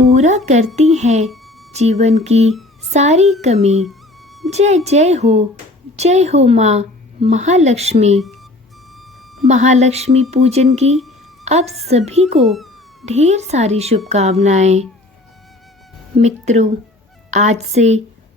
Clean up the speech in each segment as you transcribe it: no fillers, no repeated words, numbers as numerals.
पूरा करती हैं जीवन की सारी कमी। जय हो माँ महालक्ष्मी। महालक्ष्मी पूजन की आप सभी को ढेर सारी शुभकामनाएं। मित्रों, आज से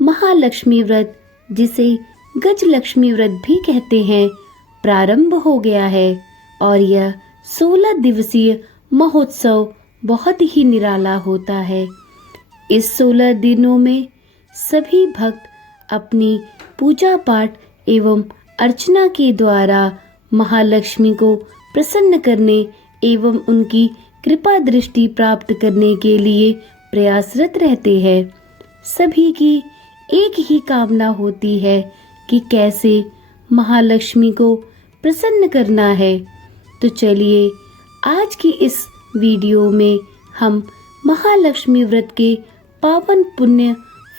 महालक्ष्मी व्रत, जिसे गजलक्ष्मी व्रत भी कहते हैं, प्रारंभ हो गया है और यह 16 दिवसीय महोत्सव बहुत ही निराला होता है। इस 16 दिनों में सभी भक्त अपनी पूजा पाठ एवं अर्चना के द्वारा महालक्ष्मी को प्रसन्न करने एवं उनकी कृपा दृष्टि प्राप्त करने के लिए प्रयासरत रहते हैं। सभी की एक ही कामना होती है कि कैसे महालक्ष्मी को प्रसन्न करना है। तो चलिए आज की इस वीडियो में हम महालक्ष्मी व्रत के पावन पुण्य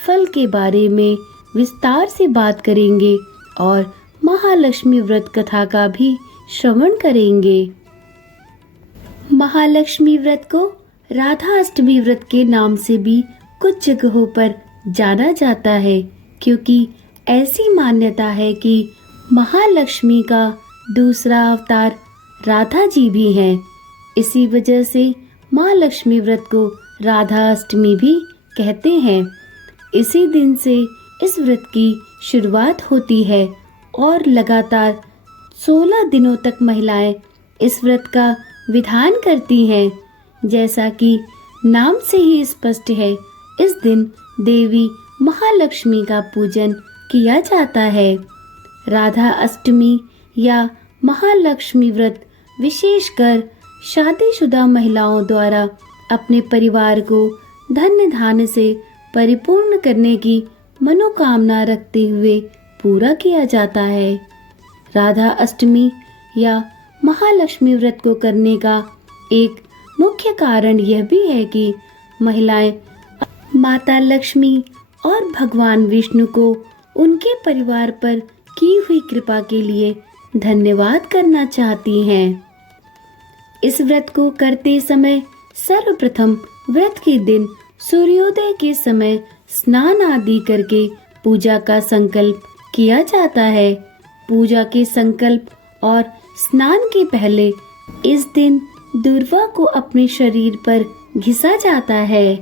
फल के बारे में विस्तार से बात करेंगे और महालक्ष्मी व्रत कथा का भी श्रवण करेंगे। महालक्ष्मी व्रत को राधा अष्टमी व्रत के नाम से भी कुछ जगहों पर जाना जाता है, क्योंकि ऐसी मान्यता है कि महालक्ष्मी का दूसरा अवतार राधा जी भी हैं। इसी वजह से माँ लक्ष्मी व्रत को राधा अष्टमी भी कहते हैं। इसी दिन से इस व्रत की शुरुआत होती है और लगातार 16 दिनों तक महिलाएं इस व्रत का विधान करती हैं। जैसा कि नाम से ही स्पष्ट है, इस दिन देवी महालक्ष्मी का पूजन किया जाता है। राधा अष्टमी या महालक्ष्मी व्रत विशेषकर शादीशुदा महिलाओं द्वारा अपने परिवार को धन धान्य से परिपूर्ण करने की मनोकामना रखते हुए पूरा किया जाता है। राधा अष्टमी या महालक्ष्मी व्रत को करने का एक मुख्य कारण यह भी है कि महिलाएं माता लक्ष्मी और भगवान विष्णु को उनके परिवार पर की हुई कृपा के लिए धन्यवाद करना चाहती हैं। इस व्रत को करते समय सर्वप्रथम व्रत के दिन सूर्योदय के समय स्नान आदि करके पूजा का संकल्प किया जाता है। पूजा के संकल्प और स्नान के पहले इस दिन दुर्वा को अपने शरीर पर घिसा जाता है।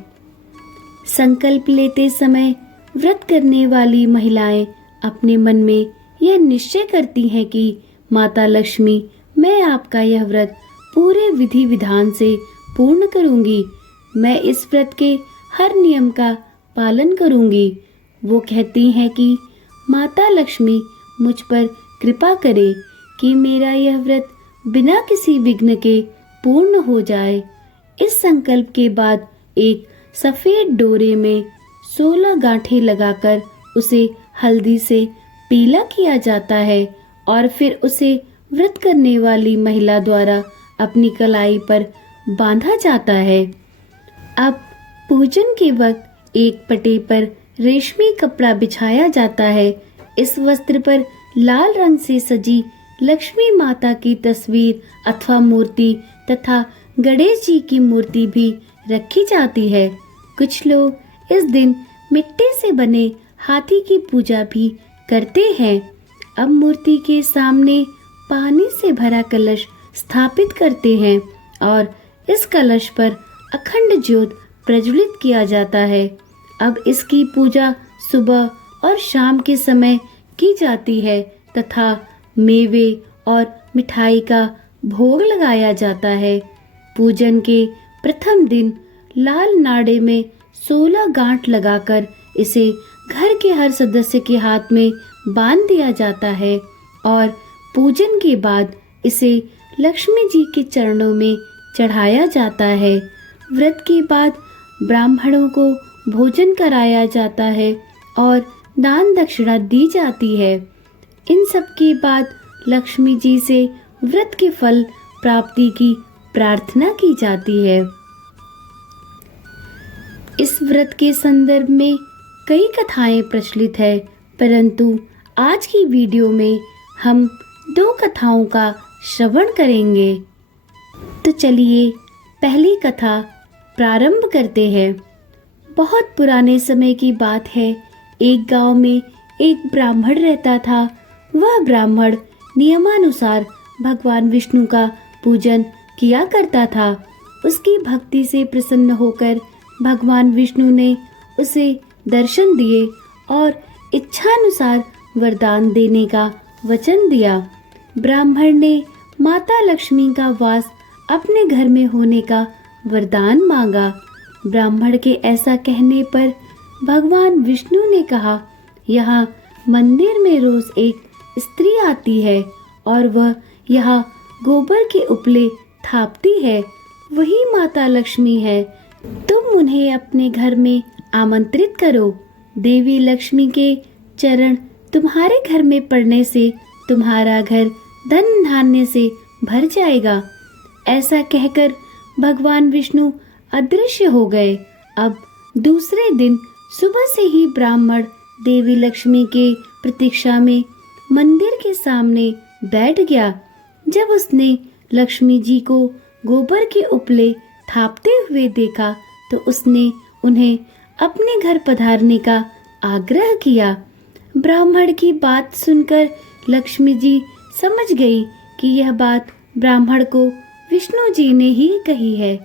संकल्प लेते समय व्रत करने वाली महिलाएं अपने मन में यह निश्चय करती हैं कि माता लक्ष्मी, मैं आपका यह व्रत पूरे विधि विधान से पूर्ण करूंगी। मैं इस व्रत के हर नियम का पालन करूंगी। वो कहती हैं कि माता लक्ष्मी मुझ पर कृपा करे कि मेरा यह व्रत बिना किसी विघ्न के पूर्ण हो जाए। इस संकल्प के बाद एक सफेद डोरे में 16 गांठें लगाकर उसे हल्दी से पीला किया जाता है और फिर उसे व्रत करने वाली महिला द्वारा अपनी कलाई पर बांधा जाता है। अब पूजन के वक्त एक पटे पर रेशमी कपड़ा बिछाया जाता है। इस वस्त्र पर लाल रंग से सजी लक्ष्मी माता की तस्वीर अथवा मूर्ति तथा गणेश जी की मूर्ति भी रखी जाती है। कुछ लोग इस दिन मिट्टी से बने हाथी की पूजा भी करते हैं। अब मूर्ति के सामने पानी से भरा कलश स्थापित करते हैं और इस कलश पर अखंड ज्योत प्रज्वलित किया जाता है। अब इसकी पूजा सुबह और शाम के समय की जाती है तथा मेवे और मिठाई का भोग लगाया जाता है। पूजन के प्रथम दिन लाल नाड़े में 16 गांठ लगाकर इसे घर के हर सदस्य के हाथ में बांध दिया जाता है और पूजन के बाद इसे लक्ष्मी जी के चरणों में चढ़ाया जाता है। व्रत के बाद ब्राह्मणों को भोजन कराया जाता है और दान दक्षिणा दी जाती है। इन सब के बाद लक्ष्मी जी से व्रत के फल प्राप्ति की प्रार्थना की जाती है। इस व्रत के संदर्भ में कई कथाएं प्रचलित है, परंतु आज की वीडियो में हम 2 कथाओं का श्रवण करेंगे। तो चलिए पहली कथा प्रारंभ करते हैं। बहुत पुराने समय की बात है। एक गांव में एक ब्राह्मण रहता था। वह ब्राह्मण नियमानुसार भगवान विष्णु का पूजन किया करता था। उसकी भक्ति से प्रसन्न होकर भगवान विष्णु ने उसे दर्शन दिए और इच्छानुसार वरदान देने का वचन दिया। ब्राह्मण ने माता लक्ष्मी का वास अपने घर में होने का वरदान मांगा। ब्राह्मण के ऐसा कहने पर भगवान विष्णु ने कहा, यहाँ मंदिर में रोज एक स्त्री आती है और वह यहाँ गोबर के उपले थापती है। वही माता लक्ष्मी है। तुम उन्हें अपने घर में आमंत्रित करो। देवी लक्ष्मी के चरण तुम्हारे घर में पड़ने से तुम्हारा घर धन धान्य से भर जाएगा। ऐसा कहकर भगवान विष्णु अदृश्य हो गए। अब दूसरे दिन सुबह से ही ब्राह्मण देवी लक्ष्मी के प्रतीक्षा में मंदिर के सामने बैठ गया। जब उसने लक्ष्मी जी को गोबर के उपले थापते हुए देखा तो उसने उन्हें अपने घर पधारने का आग्रह किया। ब्राह्मण की बात सुनकर लक्ष्मी जी समझ गई कि यह बात ब्राह्मण को विष्णु जी ने ही कही है,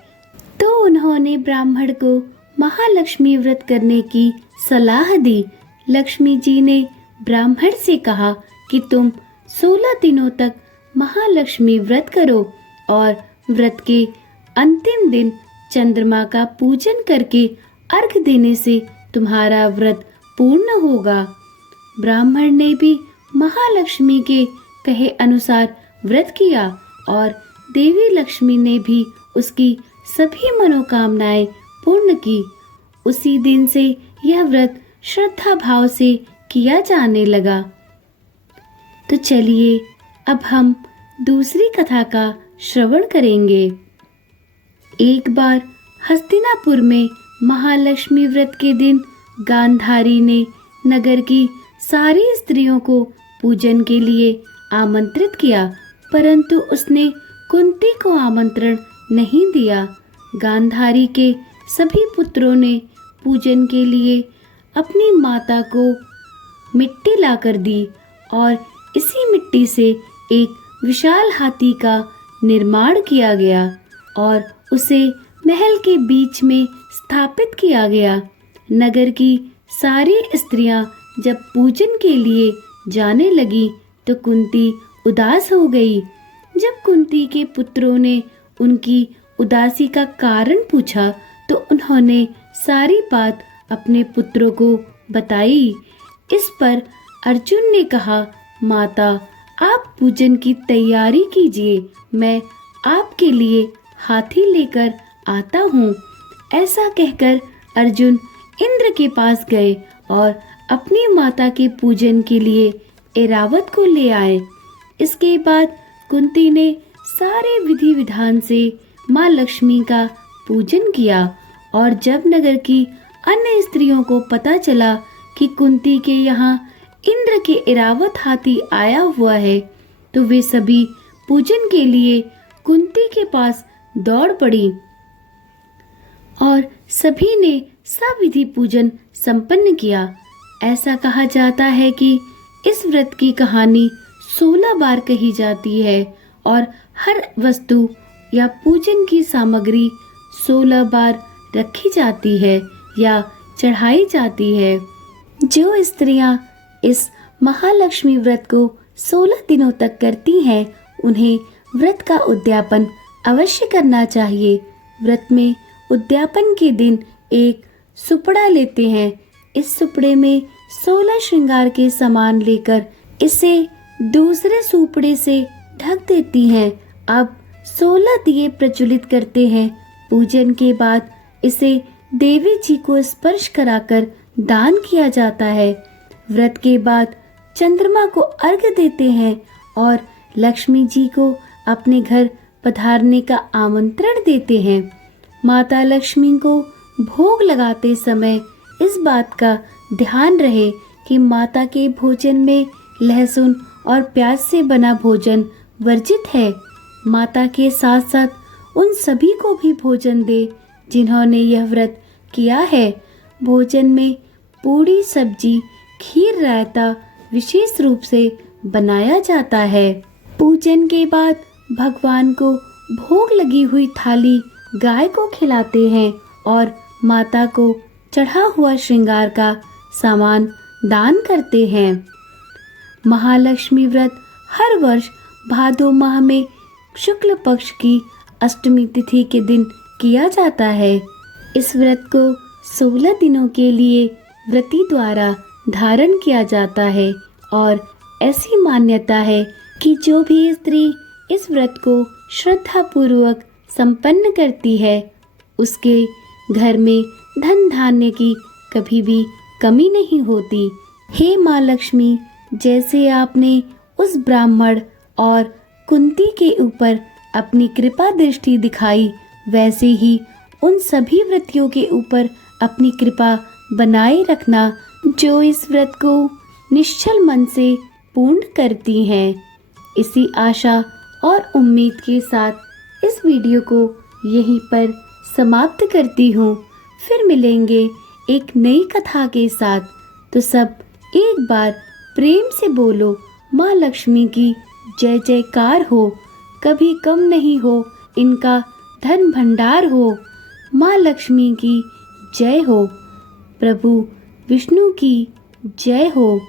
तो उन्होंने ब्राह्मण को महालक्ष्मी व्रत करने की सलाह दी। लक्ष्मी जी ने ब्राह्मण से कहा कि तुम 16 दिनों तक महालक्ष्मी व्रत करो और व्रत के अंतिम दिन चंद्रमा का पूजन करके अर्घ देने से तुम्हारा व्रत पूर्ण होगा। ब्राह्मण ने भी महालक्ष्मी के कहे अनुसार व्रत किया और देवी लक्ष्मी ने भी उसकी सभी मनोकामनाएं पूर्ण की। उसी दिन से यह व्रत श्रद्धा भाव से किया जाने लगा। तो चलिए अब हम दूसरी कथा का श्रवण करेंगे। एक बार हस्तिनापुर में महालक्ष्मी व्रत के दिन गांधारी ने नगर की सारी स्त्रियों को पूजन के लिए आमंत्रित किया, परंतु उसने कुंती को आमंत्रण नहीं दिया। गांधारी के सभी पुत्रों ने पूजन के लिए अपनी माता को मिट्टी लाकर दी और इसी मिट्टी से एक विशाल हाथी का निर्माण किया गया और उसे महल के बीच में स्थापित किया गया। नगर की सारी स्त्रियां जब पूजन के लिए जाने लगी तो कुंती उदास हो गई। जब कुंती के पुत्रों ने उनकी उदासी का कारण पूछा तो उन्होंने सारी बात अपने पुत्रों को बताई। इस पर अर्जुन ने कहा, माता आप पूजन की तैयारी कीजिए, मैं आपके लिए हाथी लेकर आता हूँ। ऐसा कहकर अर्जुन इंद्र के पास गए और अपनी माता के पूजन के लिए ऐरावत को ले आए। इसके बाद कुंती ने सारे विधि विधान से माँ लक्ष्मी का पूजन किया और जब नगर की अन्य स्त्रियों को पता चला कि कुंती के यहाँ इंद्र के ऐरावत हाथी आया हुआ है तो वे सभी पूजन के लिए कुंती के पास दौड़ पड़ी और सभी ने सविधि पूजन संपन्न किया। ऐसा कहा जाता है कि इस व्रत की कहानी 16 बार कही जाती है और हर वस्तु या पूजन की सामग्री 16 बार रखी जाती है या चढ़ाई जाती है। जो स्त्रियां इस महालक्ष्मी व्रत को 16 दिनों तक करती हैं उन्हें व्रत का उद्यापन अवश्य करना चाहिए। व्रत में उद्यापन के दिन एक सुपड़ा लेते हैं। इस सुपड़े में 16 श्रृंगार के सामान लेकर इसे दूसरे सुपड़े से ढक देती हैं। अब 16 दिए प्रज्वलित करते हैं। पूजन के बाद इसे देवी जी को स्पर्श कराकर दान किया जाता है। व्रत के बाद चंद्रमा को अर्घ्य देते हैं और लक्ष्मी जी को अपने घर पधारने का आमंत्रण देते हैं। माता लक्ष्मी को भोग लगाते समय इस बात का ध्यान रहे कि माता के भोजन में लहसुन और प्याज से बना भोजन वर्जित है। माता के साथ साथ उन सभी को भी भोजन दे जिन्होंने यह व्रत किया है, भोजन में पूड़ी, सब्जी, खीर, रायता विशेष रूप से बनाया जाता है। पूजन के बाद भगवान को भोग लगी हुई थाली गाय को खिलाते हैं और माता को चढ़ा हुआ श्रृंगार का सामान दान करते हैं। महालक्ष्मी व्रत हर वर्ष भादो माह में शुक्ल पक्ष की अष्टमी तिथि के दिन किया जाता है। इस व्रत को 16 दिनों के लिए व्रती द्वारा धारण किया जाता है और ऐसी मान्यता है कि जो भी स्त्री इस व्रत को श्रद्धा पूर्वक संपन्न करती है, उसके घर में धन धान्य की कभी भी कमी नहीं होती। हे माँ लक्ष्मी, जैसे आपने उस ब्राह्मण और कुंती के ऊपर अपनी कृपा दृष्टि दिखाई, वैसे ही उन सभी व्रतियों के ऊपर अपनी कृपा बनाए रखना जो इस व्रत को निश्चल मन से पूर्ण करती हैं। इसी आशा और उम्मीद के साथ इस वीडियो को यहीं पर समाप्त करती हूँ। फिर मिलेंगे एक नई कथा के साथ। तो सब एक बार प्रेम से बोलो, माँ लक्ष्मी की जय जयकार हो, कभी कम नहीं हो, इनका धन भंडार हो। माँ लक्ष्मी की जय हो, प्रभु विष्णु की जय हो।